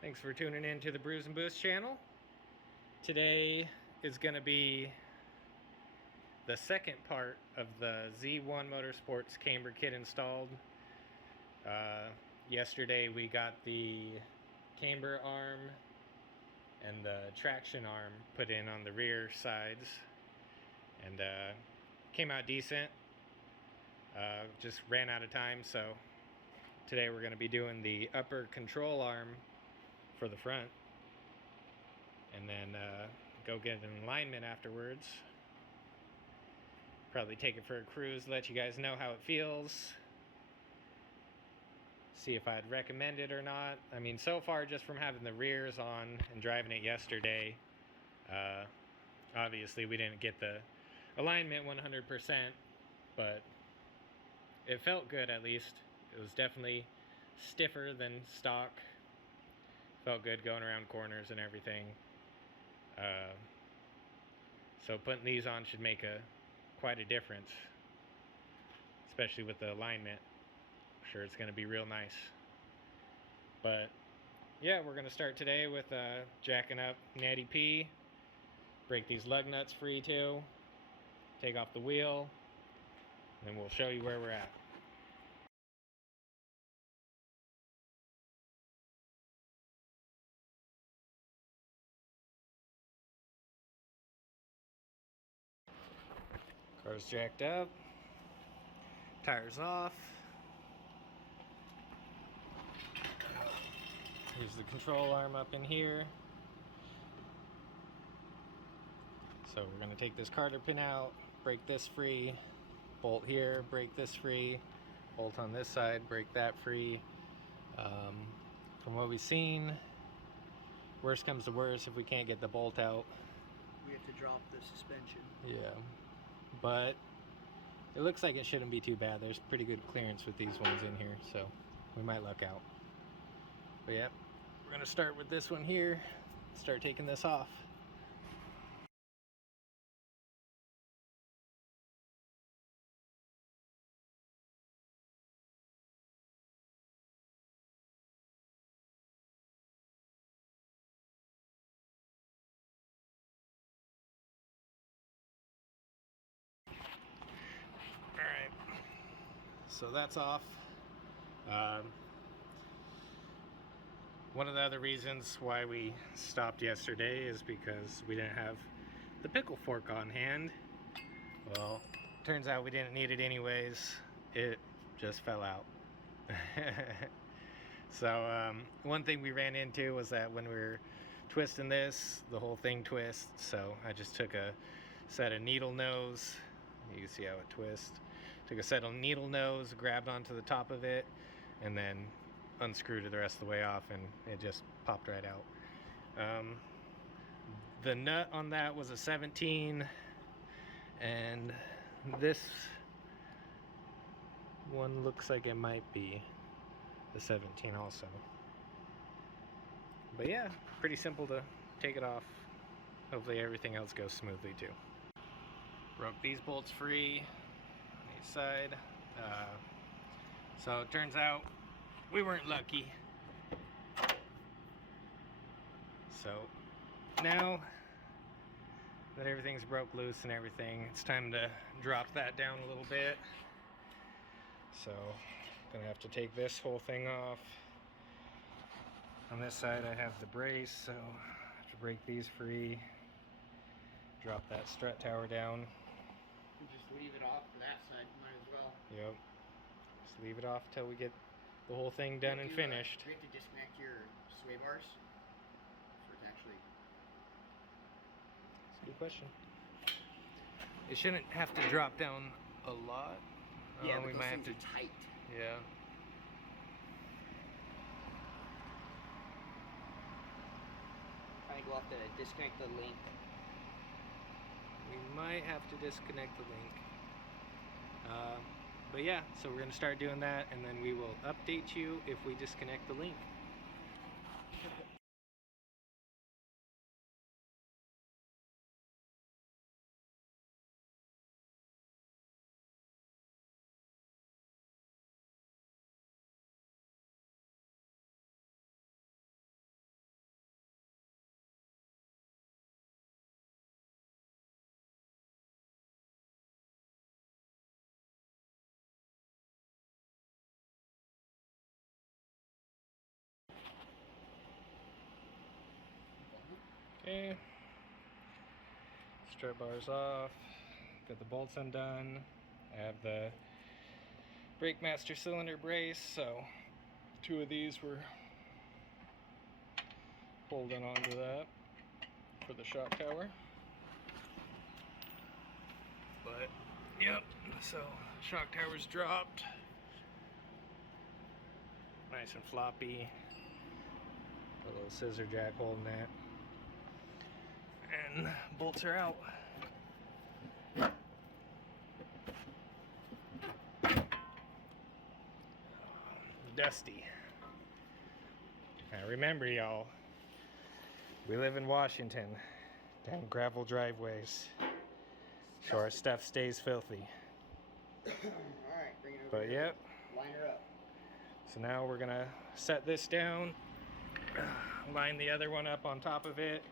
Thanks for tuning in to the Brews and Boost channel. Today is going to be the second part of the Z1 Motorsports camber kit installed. Yesterday we got the camber arm and the traction arm put in on the rear sides, and came out decent. Just ran out of time, so today we're going to be doing the upper control arm for the front, and then go get an alignment afterwards. Probably take it for a cruise, let you guys know how it feels, see if I'd recommend it or not. I mean, so far, just from having the rears on and driving it yesterday, obviously we didn't get the alignment 100%, but it felt good. At least it was definitely stiffer than stock. Felt good going around corners and everything. So putting these on should make quite a difference, especially with the alignment. I'm sure it's going to be real nice. But yeah, we're going to start today with jacking up Natty P. Break these lug nuts free too. Take off the wheel, and then we'll show you where we're at. Car's jacked up, tires off. Here's the control arm up in here. So we're going to take this carter pin out, break this free, bolt here, break this free, bolt on this side, break that free. From what we've seen, worst comes to worst, if we can't get the bolt out, we have to drop the suspension. Yeah, but it looks like it shouldn't be too bad. There's pretty good clearance with these ones in here, so we might luck out. But yeah, we're gonna start with this one here, start taking this off. Alright, so that's off. One of the other reasons why we stopped yesterday is because we didn't have the pickle fork on hand. Well, turns out we didn't need it anyways. It just fell out. So one thing we ran into was that when we were twisting this, the whole thing twists. So I just took a set of needle nose. You can see how it twists. Took a set of needle nose, grabbed onto the top of it, and then unscrewed it the rest of the way off, and it just popped right out. The nut on that was a 17, and this one looks like it might be the 17 also. But yeah, pretty simple to take it off. Hopefully everything else goes smoothly too. Broke these bolts free on each side. So it turns out we weren't lucky. So now that everything's broke loose and everything, it's time to drop that down a little bit. So gonna have to take this whole thing off. On this side I have the brace, so I have to break these free. Drop that strut tower down. And just leave it off for that side, might as well. Yep. Just leave it off till we get the whole thing done and finished. We have to disconnect your sway bars for it to actually... That's a good question. It shouldn't have to drop down a lot. Yeah, but we those might things have to. are tight. Yeah. I think we'll have to disconnect the link. We might have to disconnect the link. But yeah, so we're going to start doing that, and then we will update you if we disconnect the link. Okay. Strut bars off. Got the bolts undone. I have the brake master cylinder brace, so 2 of these were holding onto that for the shock tower. But yep, so shock tower's dropped. Nice and floppy. A little scissor jack holding that. And bolts are out. Dusty. Now remember, y'all, we live in Washington, down gravel driveways, so our stuff stays filthy. Alright, bring it over But here. yep. Line her up. So now we're gonna set this down, line the other one up on top of it,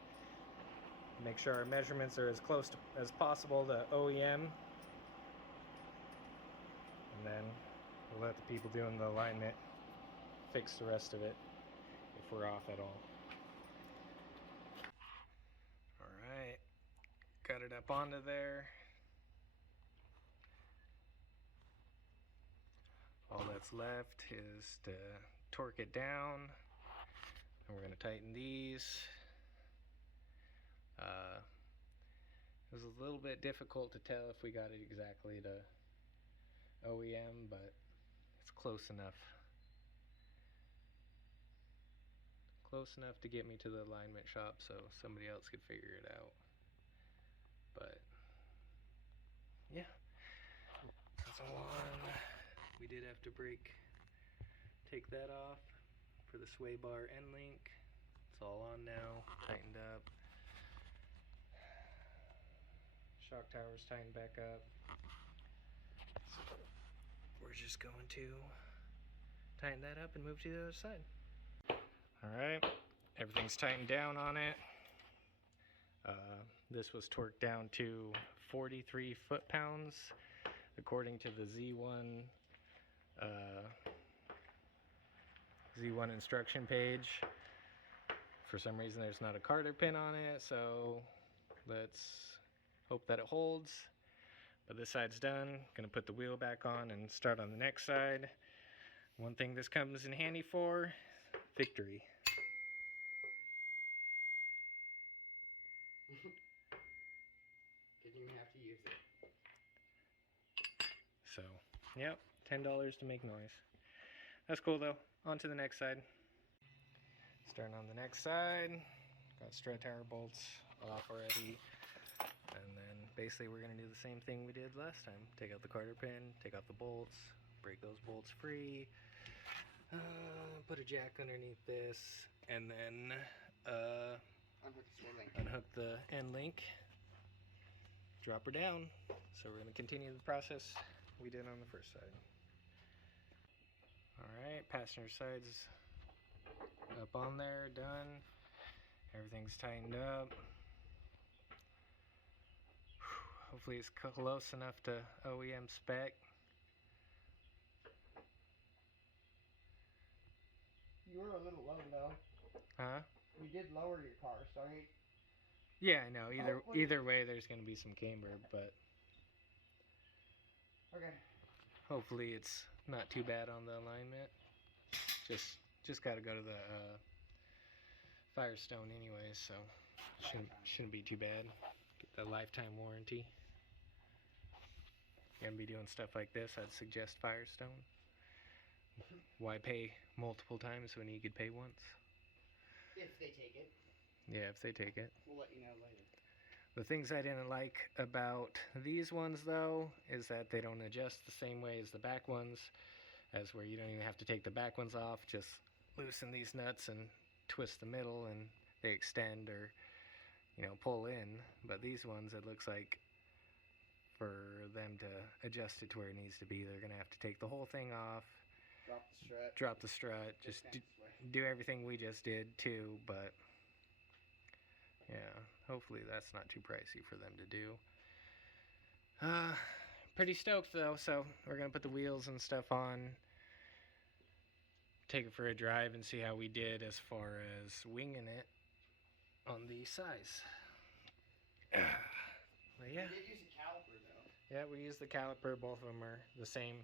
make sure our measurements are as close to, as possible to OEM, and then we'll let the people doing the alignment fix the rest of it if we're off at all. Alright, got it up onto there. All that's left is to torque it down, and we're going to tighten these. It was a little bit difficult to tell if we got it exactly to OEM, but it's close enough. Close enough to get me to the alignment shop so somebody else could figure it out. But yeah, that's all on. We did have to take that off for the sway bar end link. It's all on now, tightened up. Shock tower's tightened back up. So we're just going to tighten that up and move to the other side. Alright, everything's tightened down on it. This was torqued down to 43 foot-pounds according to the Z1 instruction page. For some reason there's not a Carter pin on it, so let's hope that it holds. But this side's done. Gonna put the wheel back on and start on the next side. One thing this comes in handy for, victory. Didn't even have to use it. So, yep, $10 to make noise. That's cool though. On to the next side. Starting on the next side. Got strut tower bolts off already. And then basically we're going to do the same thing we did last time. Take out the Carter pin, take out the bolts, break those bolts free, put a jack underneath this, and then unhook the end link, drop her down. So we're going to continue the process we did on the first side. Alright, passenger side's up on there, done. Everything's tightened up. Hopefully it's close enough to OEM spec. You were a little low though. Huh? You did lower your car, sorry. Yeah, I know. Either way there's going to be some camber, but Okay. hopefully it's not too bad on the alignment. Just got to go to the Firestone anyway, so shouldn't be too bad. Get the lifetime warranty. You're gonna be doing stuff like this, I'd suggest Firestone. Why pay multiple times when you could pay once? If they take it. Yeah, if they take it. We'll let you know later. The things I didn't like about these ones though is that they don't adjust the same way as the back ones, as where you don't even have to take the back ones off, just loosen these nuts and twist the middle and they extend or, you know, pull in. But these ones, it looks like for them to adjust it to where it needs to be, they're gonna have to take the whole thing off, drop the strut, just do everything we just did too. But yeah, hopefully that's not too pricey for them to do. Pretty stoked though, so we're gonna put the wheels and stuff on, take it for a drive and see how we did as far as winging it. on the size. But yeah. We did use a caliper though. Yeah, we used the caliper. Both of them are the same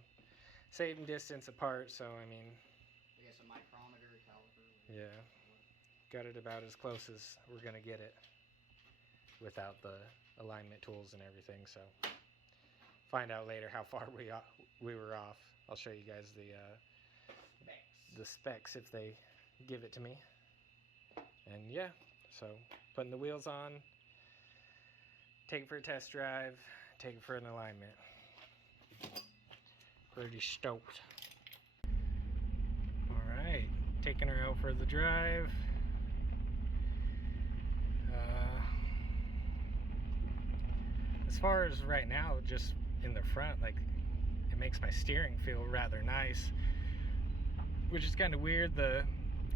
distance apart, so I mean. We got some micrometer, caliper. Yeah. Got it about as close as we're gonna get it without the alignment tools and everything. So find out later how far we were off. I'll show you guys the specs if they give it to me. And yeah, so putting the wheels on, take it for a test drive, take it for an alignment. Pretty stoked. Alright, taking her out for the drive. As far as right now, just in the front, like, it makes my steering feel rather nice, which is kind of weird. The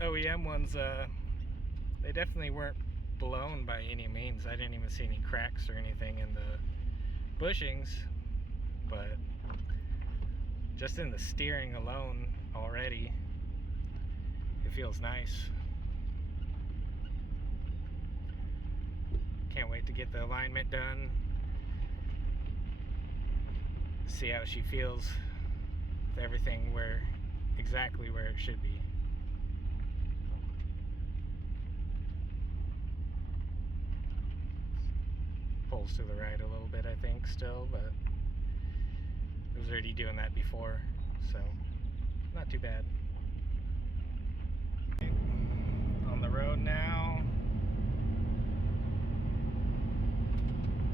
OEM ones, they definitely weren't blown by any means. I didn't even see any cracks or anything in the bushings, but just in the steering alone already, it feels nice. Can't wait to get the alignment done, see how she feels with everything exactly where it should be. Pulls to the right a little bit, I think, still, but I was already doing that before, so not too bad. On the road now.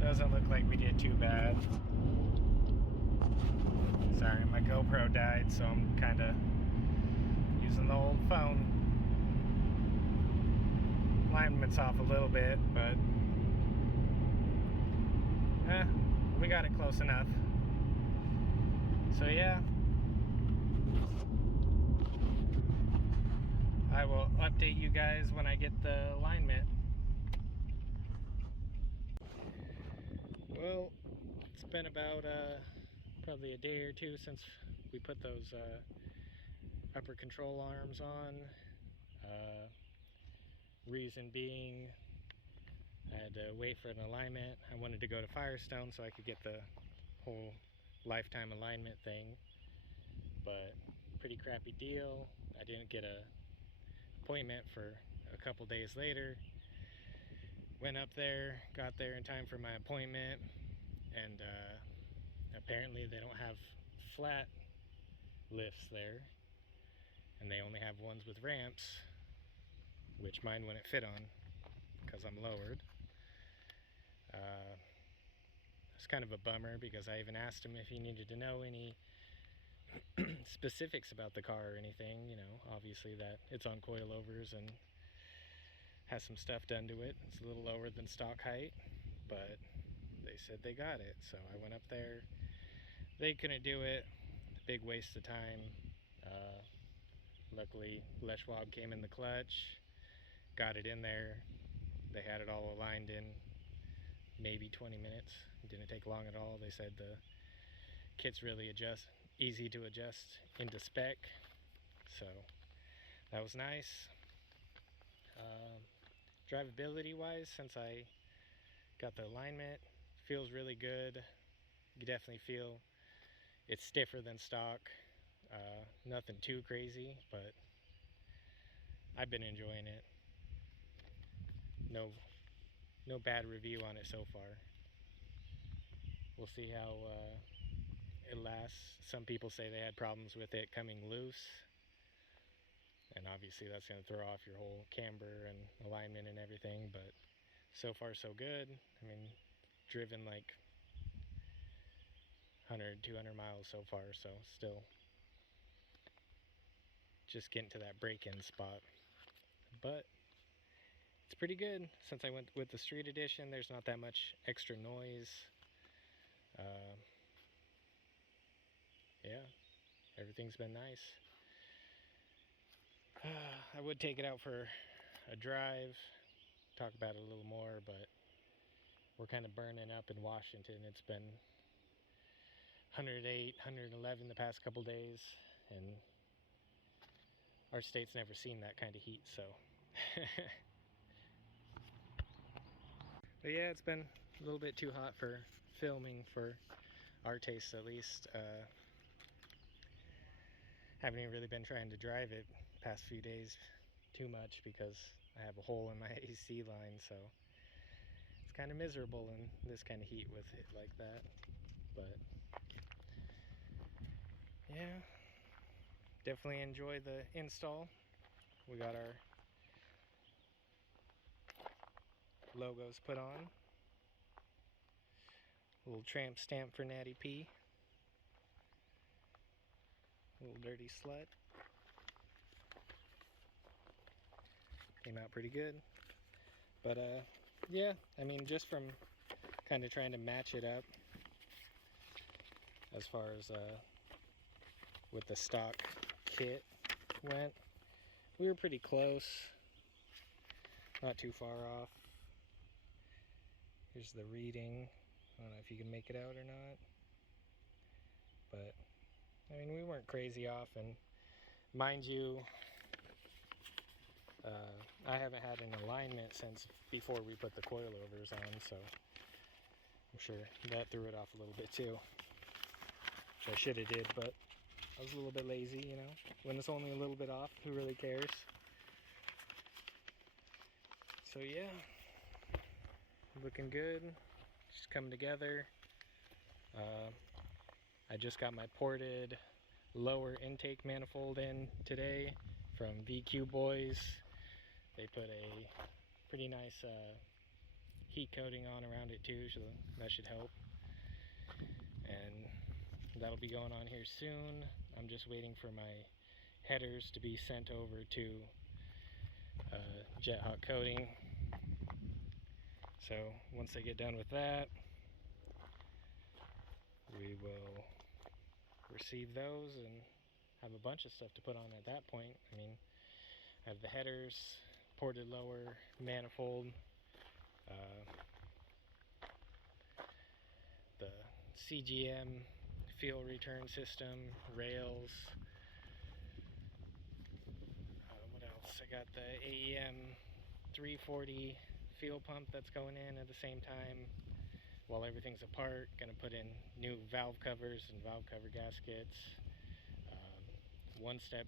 Doesn't look like we did too bad. Sorry, my GoPro died, so I'm kind of using the old phone. Alignment's off a little bit, but we got it close enough. So yeah, I will update you guys when I get the alignment. Well, it's been about probably a day or two since we put those upper control arms on. Reason being, I had to wait for an alignment. I wanted to go to Firestone so I could get the whole lifetime alignment thing, but pretty crappy deal. I didn't get a appointment for a couple days later. Went up there, got there in time for my appointment, and apparently they don't have flat lifts there, and they only have ones with ramps, which mine wouldn't fit on because I'm lowered. It's kind of a bummer because I even asked him if he needed to know any specifics about the car or anything, you know, obviously that it's on coilovers and has some stuff done to it. It's a little lower than stock height, but they said they got it. So I went up there. They couldn't do it. Big waste of time. Luckily, Leschwab came in the clutch, got it in there. They had it all aligned in maybe 20 minutes. It didn't take long at all. They said the kit's really easy to adjust into spec. So that was nice. Drivability wise, since I got the alignment, feels really good. You definitely feel it's stiffer than stock. Nothing too crazy, but I've been enjoying it. No bad review on it so far. We'll see how it lasts. Some people say they had problems with it coming loose, and obviously that's going to throw off your whole camber and alignment and everything, but so far so good. I mean, driven like 100, 200 miles so far, so still just getting to that break-in spot. But it's pretty good. Since I went with the street edition, there's not that much extra noise. Yeah, everything's been nice. I would take it out for a drive, talk about it a little more, but we're kind of burning up in Washington. It's been 108, 111 the past couple days, and our state's never seen that kind of heat, so But yeah, it's been a little bit too hot for filming, for our tastes at least. Haven't even really been trying to drive it past few days too much because I have a hole in my AC line, so it's kind of miserable in this kind of heat with it like that. But yeah, definitely enjoy the install. We got our logos put on. A little tramp stamp for Natty P. Little dirty slut. Came out pretty good. But yeah, I mean, just from kind of trying to match it up as far as with the stock kit went, we were pretty close. Not too far off. Here's the reading. I don't know if you can make it out or not. But, I mean, we weren't crazy off. And mind you, I haven't had an alignment since before we put the coilovers on, so I'm sure that threw it off a little bit too. Which I should have did, but I was a little bit lazy, you know. When it's only a little bit off, who really cares? So yeah, looking good. Just coming together. I just got my ported lower intake manifold in today from VQ Boys. They put a pretty nice heat coating on around it too, so that should help. And that'll be going on here soon. I'm just waiting for my headers to be sent over to jet hot coating. So once they get done with that, we will receive those and have a bunch of stuff to put on at that point. I mean, I have the headers, ported lower manifold, the CGM fuel return system, rails. What else? I got the AEM 340 fuel pump that's going in at the same time while everything's apart. Gonna put in new valve covers and valve cover gaskets, one step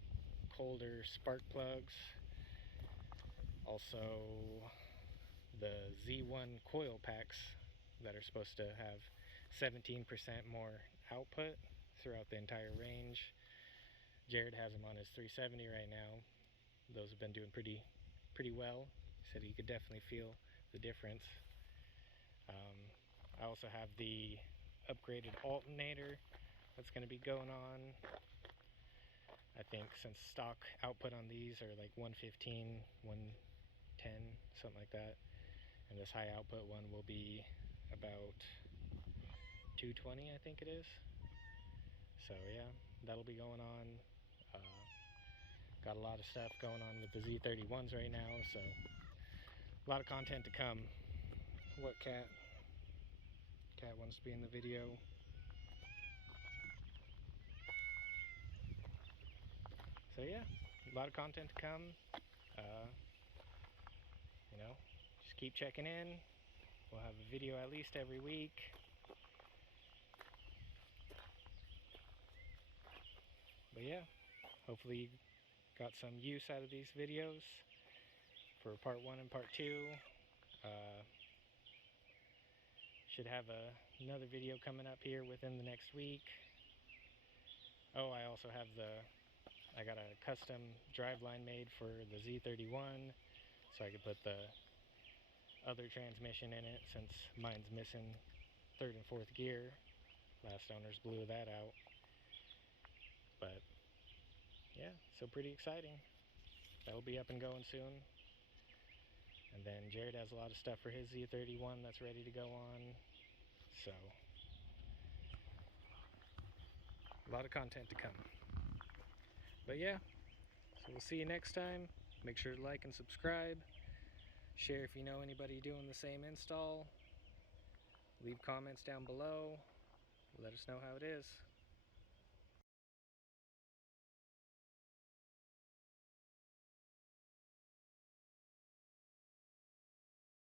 colder spark plugs, also the Z1 coil packs that are supposed to have 17% more output throughout the entire range. Jared has them on his 370 right now. Those have been doing pretty well. He said he could definitely feel the difference. I also have the upgraded alternator that's going to be going on. I think since stock output on these are like 115, 110, something like that, and this high output one will be about 220, I think it is. So yeah, that'll be going on. Got a lot of stuff going on with the Z31s right now, so a lot of content to come. What cat? Cat wants to be in the video. So yeah, a lot of content to come. You know, just keep checking in. We'll have a video at least every week. But yeah, hopefully you got some use out of these videos for part 1 and part 2. Should have another video coming up here within the next week. Oh, I also have I got a custom driveline made for the Z31, so I could put the other transmission in it since mine's missing 3rd and 4th gear. Last owners blew that out. But yeah, so pretty exciting. That'll be up and going soon. And then Jared has a lot of stuff for his Z31 that's ready to go on. So a lot of content to come. But yeah, so we'll see you next time. Make sure to like and subscribe. Share if you know anybody doing the same install. Leave comments down below. Let us know how it is.